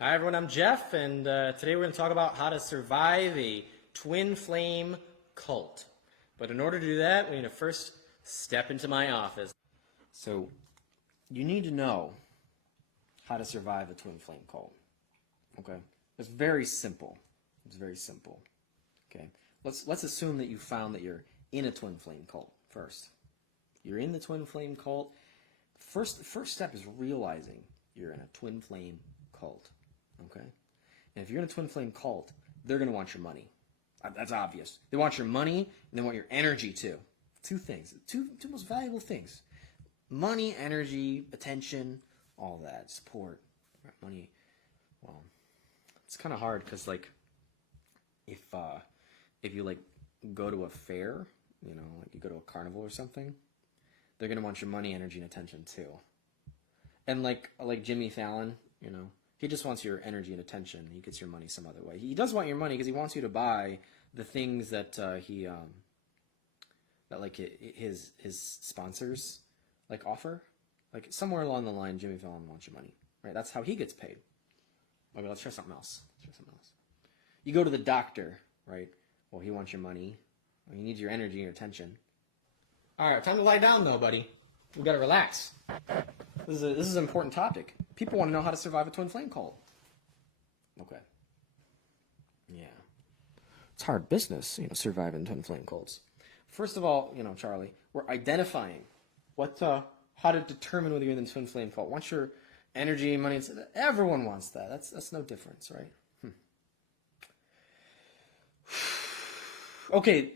Hi everyone, I'm Jeff, and today we're going to talk about how to survive a twin flame cult. But in order to do that, we need to first step into my office. So, you need to know how to survive a twin flame cult. Okay? It's very simple. It's very simple. Okay? Let's assume that you found that you're in a twin flame cult first. You're in the twin flame cult. The first step is realizing you're in a twin flame cult. Okay? And if you're in a twin flame cult, they're going to want your money. That's obvious. They want your money, and they want your energy too. Two things. Two most valuable things. Money, energy, attention, all that. Support. Money. Well, it's kind of hard because, like, if you, like, go to a fair, you know, like you go to a carnival or something, they're going to want your money, energy, and attention too. And like Jimmy Fallon, you know, he just wants your energy and attention. He gets your money some other way. He does want your money because he wants you to buy the things that that like his sponsors like offer. Like somewhere along the line, Jimmy Fallon wants your money, right? That's how he gets paid. Okay, let's try something else. You go to the doctor, right? Well, he wants your money. Well, he needs your energy and your attention. All right, time to lie down though, buddy. We gotta relax. This is an important topic. People want to know how to survive a twin flame cult. Okay. Yeah. It's hard business, you know, surviving twin flame cults. First of all, you know, Charlie, we're identifying how to determine whether you're in the twin flame cult. Once your energy, money, everyone wants that. That's no difference, right? Okay,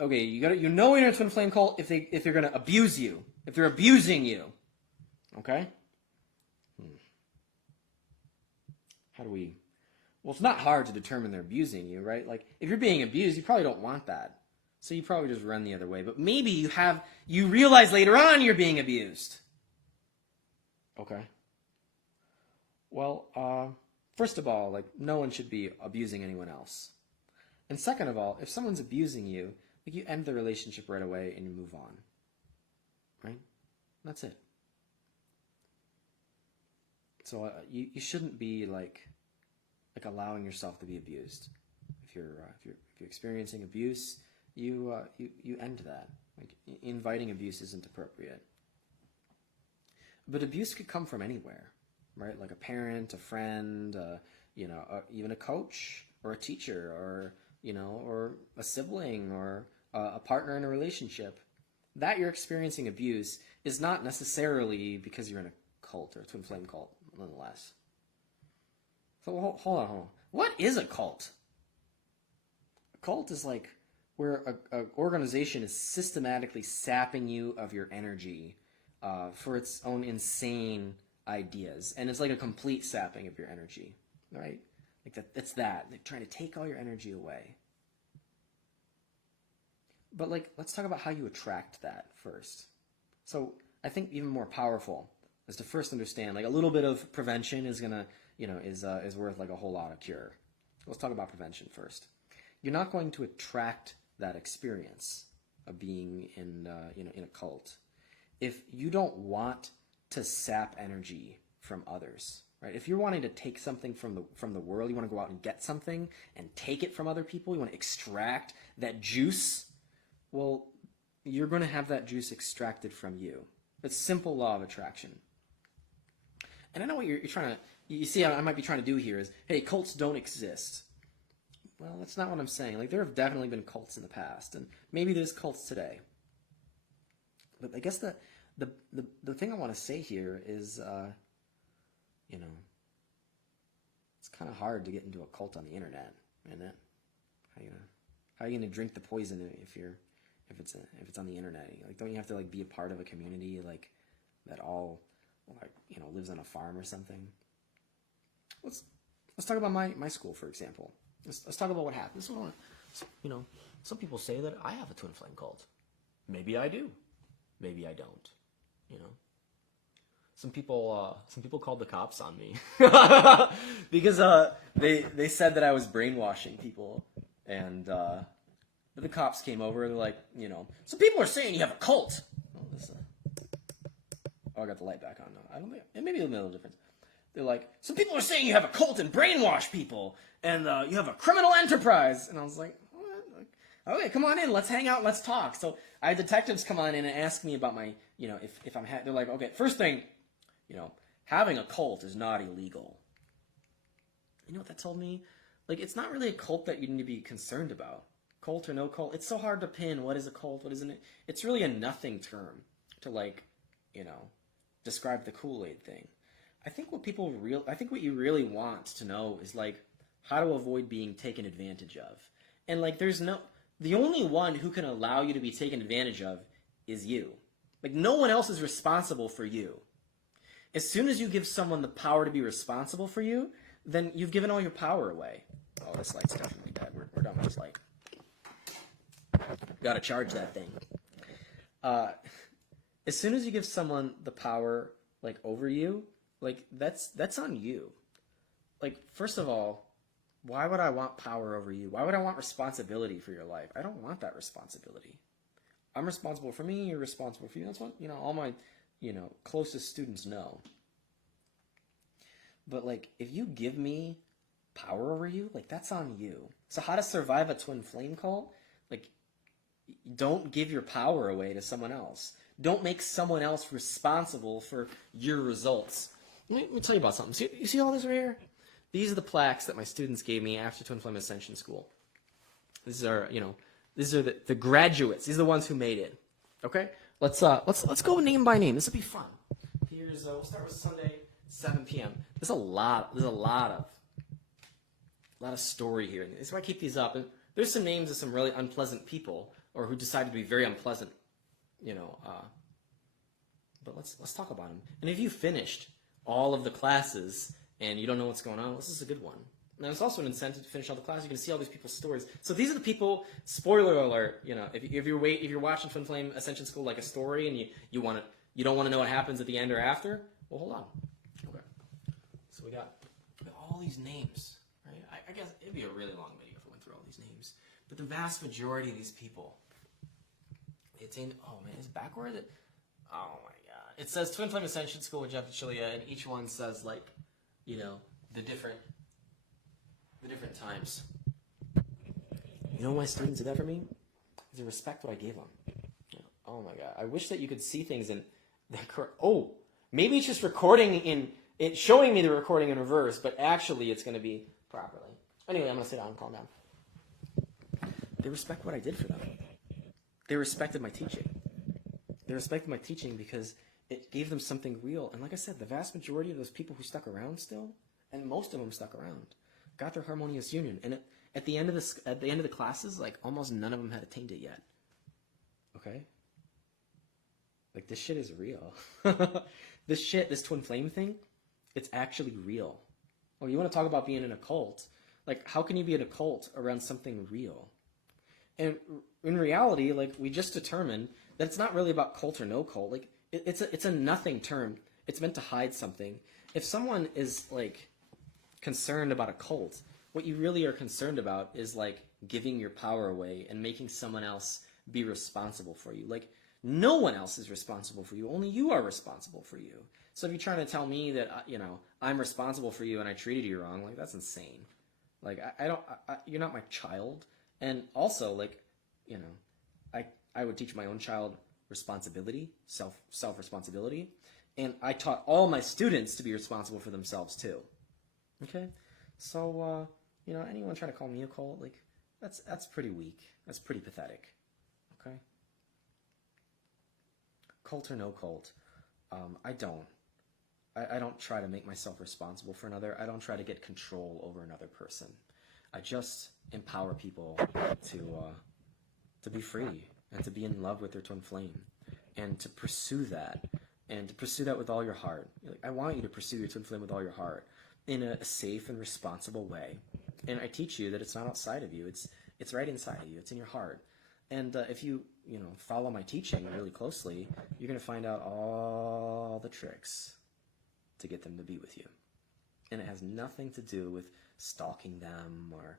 okay, you know you're in a twin flame cult if they're gonna abuse you, if they're abusing you. Okay? How do we... Well, it's not hard to determine they're abusing you, right? Like, if you're being abused, you probably don't want that. So you probably just run the other way. But maybe you realize later on you're being abused. Okay. Well, first of all, like, no one should be abusing anyone else. And second of all, if someone's abusing you, like, you end the relationship right away and you move on. Right? That's it. So you shouldn't be like allowing yourself to be abused. If you're experiencing abuse, you end that. Like, inviting abuse isn't appropriate. But abuse could come from anywhere, right? Like a parent, a friend, you know, even a coach or a teacher, or you know, or a sibling, or a partner in a relationship. That you're experiencing abuse is not necessarily because you're in a cult or a twin flame cult, nonetheless. So hold on. What is a cult? A cult is like where an organization is systematically sapping you of your energy for its own insane ideas, and it's like a complete sapping of your energy, right? Like that. It's that they're trying to take all your energy away. But like, let's talk about how you attract that first. So I think even more powerful is to first understand, like, a little bit of prevention is gonna, you know, is worth like a whole lot of cure. Let's talk about prevention first. You're not going to attract that experience of being in, you know, in a cult if you don't want to sap energy from others, right? If you're wanting to take something from the world, you want to go out and get something and take it from other people, you want to extract that juice. Well, you're going to have that juice extracted from you. It's simple law of attraction. And I know what you're trying to, you see what I might be trying to do here is, hey, cults don't exist. Well, that's not what I'm saying. Like, there have definitely been cults in the past, and maybe there's cults today. But I guess the thing I want to say here is, you know, it's kind of hard to get into a cult on the internet, isn't it? How are you gonna drink the poison if it's on the internet? Like, don't you have to like be a part of a community like that all, like, you know, lives on a farm or something? Let's talk about my school, for example. Let's talk about what happened. This one, you know, some people say that I have a twin flame cult. Maybe I do. Maybe I don't. You know, some people called the cops on me because they said that I was brainwashing people, and the cops came over. They're like, you know, some people are saying you have a cult. Oh, I got the light back on now. I don't think, it may be a little different. They're like, some people are saying you have a cult and brainwash people, and you have a criminal enterprise. And I was like, what? Okay, come on in, let's hang out, let's talk. So I had detectives come on in and ask me about my, if I'm, they're like, okay, first thing, having a cult is not illegal. You know what that told me? Like, it's not really a cult that you need to be concerned about. Cult or no cult, it's so hard to pin what is a cult, what isn't it. It's really a nothing term to, like, describe the Kool-Aid thing. I think what you really want to know is, like, how to avoid being taken advantage of. And, like, the only one who can allow you to be taken advantage of is you. Like, no one else is responsible for you. As soon as you give someone the power to be responsible for you, then you've given all your power away. Oh, this light's definitely dead. We're done with this light. Gotta charge that thing. As soon as you give someone the power, like, over you, like, that's on you. Like, first of all, why would I want power over you? Why would I want responsibility for your life? I don't want that responsibility. I'm responsible for me, you're responsible for you. That's what, all my, closest students know. But, like, if you give me power over you, like, that's on you. So how to survive a twin flame cult? Like, don't give your power away to someone else. Don't make someone else responsible for your results. Let me tell you about something. You see all this right here? These are the plaques that my students gave me after Twin Flame Ascension School. These are, the graduates. These are the ones who made it. Okay? Let's go name by name. This will be fun. Here's we'll start with Sunday, 7 p.m. There's a lot of story here. That's why I keep these up. And there's some names of some really unpleasant people, or who decided to be very unpleasant, but let's talk about them. And if you finished all of the classes and you don't know what's going on, this is a good one. Now, it's also an incentive to finish all the classes. You can see all these people's stories. So these are the people. Spoiler alert! If you're watching Twin Flame Ascension School like a story, and you don't want to know what happens at the end or after, well, hold on. Okay. So we got all these names, right? I guess it'd be a really long video if I went through all these names. But the vast majority of these people, they attained. Oh man, it's backward. Oh my god! It says Twin Flame Ascension School with Jeff and Shaleia, and each one says, like, the different times. You know why students did that for me? Because they respect what I gave them. Oh my god! I wish that you could see things in the maybe it's just recording it's showing me the recording in reverse, but actually it's going to be properly. Anyway, I'm going to sit down and calm down. They respect what I did for them. They respected my teaching. They respected my teaching because it gave them something real. And like I said, the vast majority of those people who stuck around still, and most of them stuck around, got their harmonious union. And at the end of the classes, like, almost none of them had attained it yet. Okay? Like, this shit is real. This twin flame thing, it's actually real. Oh, you want to talk about being in a cult? Like, how can you be in a cult around something real? And in reality, like, we just determined that it's not really about cult or no cult. Like, it's a nothing term. It's meant to hide something. If someone is, like, concerned about a cult, what you really are concerned about is, like, giving your power away and making someone else be responsible for you. Like, no one else is responsible for you. Only you are responsible for you. So if you're trying to tell me that, I'm responsible for you and I treated you wrong, like, that's insane. Like, you're not my child. And also, like, I would teach my own child responsibility, self-responsibility. And I taught all my students to be responsible for themselves too. Okay? So, anyone trying to call me a cult, like, that's pretty weak. That's pretty pathetic. Okay? Cult or no cult, I don't try to make myself responsible for another. I don't try to get control over another person. I just empower people to be free and to be in love with their twin flame and to pursue that with all your heart. I want you to pursue your twin flame with all your heart in a safe and responsible way. And I teach you that it's not outside of you. It's right inside of you. It's in your heart. And if you follow my teaching really closely, you're going to find out all the tricks to get them to be with you. And it has nothing to do with stalking them or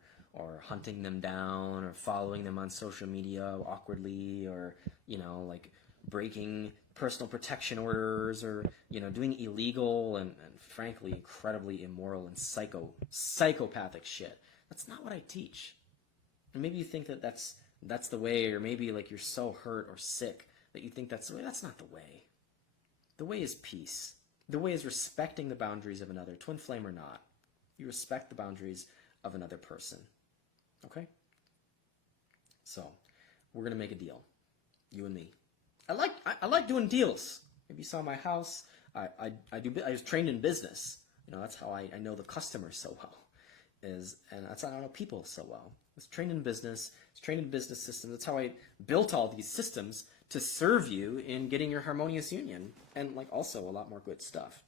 hunting them down or following them on social media awkwardly or, like, breaking personal protection orders or, doing illegal and frankly incredibly immoral and psychopathic shit. That's not what I teach. And maybe you think that that's the way, or maybe like you're so hurt or sick that you think that's the way. That's not the way. The way is peace. The way is respecting the boundaries of another, twin flame or not. You respect the boundaries of another person. Okay? So, we're going to make a deal. You and me. I like doing deals. Maybe you saw my house. I was trained in business. That's how I know the customers so well. And that's how I know people so well. I was trained in business. I was trained in business systems. That's how I built all these systems to serve you in getting your harmonious union, and also a lot more good stuff.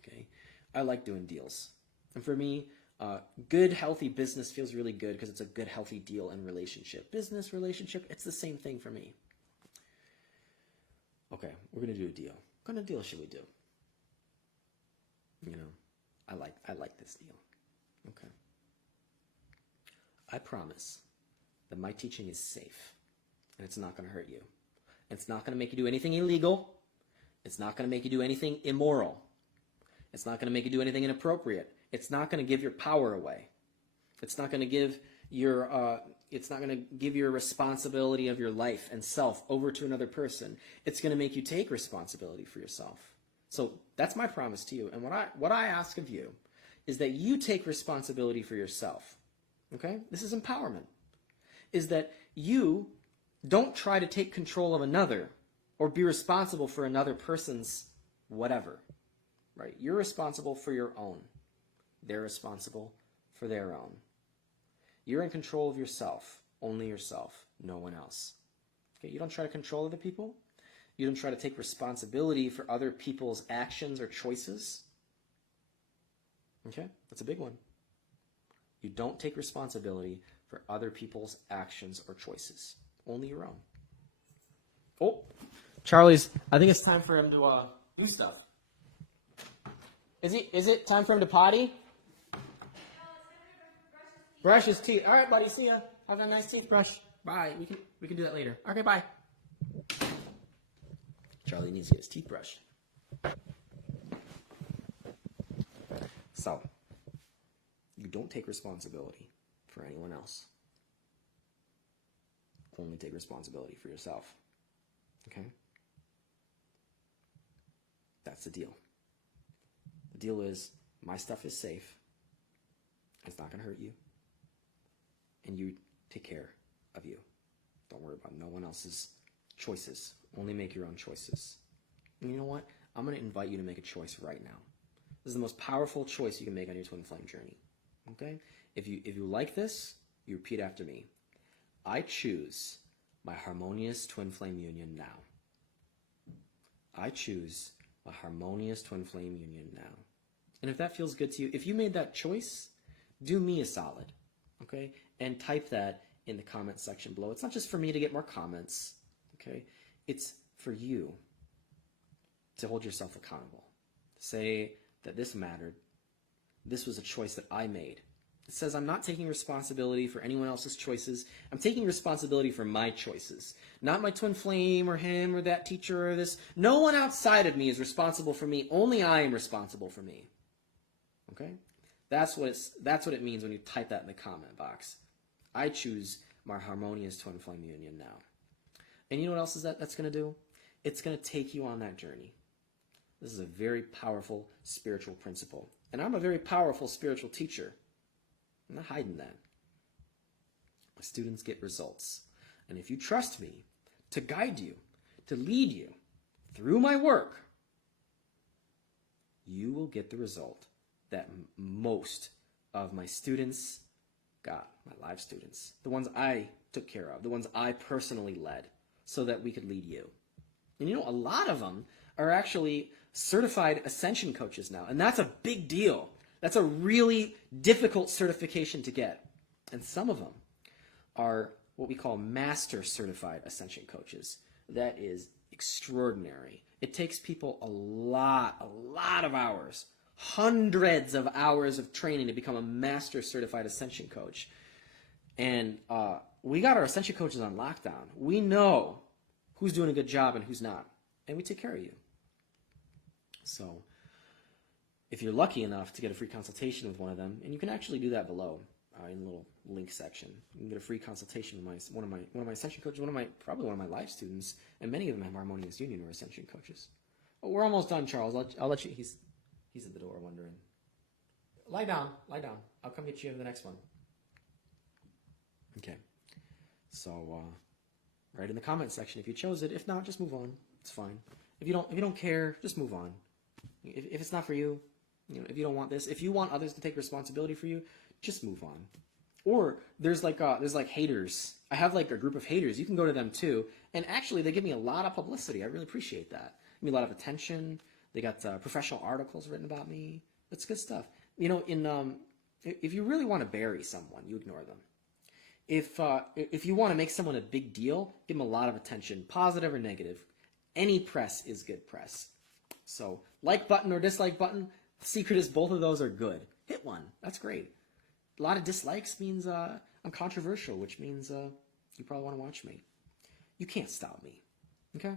Okay, I like doing deals, and for me, good healthy business feels really good because it's a good healthy deal and relationship. Business relationship, it's the same thing for me. Okay, we're gonna do a deal. What kind of deal should we do? I like this deal. Okay. I promise that my teaching is safe. And it's not going to hurt you. It's not going to make you do anything illegal. It's not going to make you do anything immoral. It's not going to make you do anything inappropriate. It's not going to give your power away. It's not going to give your responsibility of your life and self over to another person. It's going to make you take responsibility for yourself. So that's my promise to you. And what I ask of you is that you take responsibility for yourself. Okay? This is empowerment. Is that you don't try to take control of another or be responsible for another person's whatever, right? You're responsible for your own. They're responsible for their own. You're in control of yourself, only yourself, no one else. Okay, you don't try to control other people. You don't try to take responsibility for other people's actions or choices. Okay, that's a big one. You don't take responsibility for other people's actions or choices. Only your own. Oh, Charlie's, I think it's time for him to do stuff. Is it time for him to potty? Brush his teeth. All right, buddy, see ya. Have a nice teeth brush. Bye. We can do that later. Okay, bye. Charlie needs to get his teeth brushed. So, you don't take responsibility for anyone else. Only take responsibility for yourself. Okay? That's the deal. The deal is my stuff is safe. It's not going to hurt you. And you take care of you. Don't worry about no one else's choices. Only make your own choices. And you know what? I'm going to invite you to make a choice right now. This is the most powerful choice you can make on your twin flame journey. Okay? If you like this, you repeat after me. I choose my harmonious twin flame union now. I choose my harmonious twin flame union now. And if that feels good to you, if you made that choice, do me a solid, okay? And type that in the comment section below. It's not just for me to get more comments, okay? It's for you to hold yourself accountable. Say that this mattered. This was a choice that I made. It says I'm not taking responsibility for anyone else's choices. I'm taking responsibility for my choices. Not my twin flame or him or that teacher or this. No one outside of me is responsible for me. Only I am responsible for me. Okay? That's what it means when you type that in the comment box. I choose my harmonious twin flame union now. And you know what else that's going to do? It's going to take you on that journey. This is a very powerful spiritual principle. And I'm a very powerful spiritual teacher. I'm not hiding that. My students get results. And if you trust me to guide you, to lead you through my work, you will get the result that most of my students got, my live students, the ones I took care of, the ones I personally led so that we could lead you. And you know, a lot of them are actually certified ascension coaches now, and that's a big deal. That's a really difficult certification to get. And some of them are what we call master certified ascension coaches. That is extraordinary. It takes people a lot of hours, hundreds of hours of training to become a master certified ascension coach. And we got our ascension coaches on lockdown. We know who's doing a good job and who's not, and we take care of you. So if you're lucky enough to get a free consultation with one of them, and you can actually do that below in the little link section, you can get a free consultation with one of my Ascension coaches, probably one of my live students, and many of them have Harmonious Union or Ascension coaches. But we're almost done, Charles. I'll let you. He's at the door wondering. Lie down. I'll come get you in the next one. Okay. So write in the comment section if you chose it. If not, just move on. It's fine. If you don't care, just move on. If it's not for you, if you don't want this, if you want others to take responsibility for you, just move on. Or there's like haters. I have like a group of haters. You can go to them too, and actually they give me a lot of publicity. I really appreciate that. Give me a lot of attention. They got professional articles written about me. That's good stuff. If you really want to bury someone, you ignore them. If you want to make someone a big deal, give them a lot of attention, positive or negative. Any press is good press. So like button or dislike button, the secret is both of those are good. Hit one. That's great. A lot of dislikes means I'm controversial, which means you probably want to watch me. You can't stop me. Okay?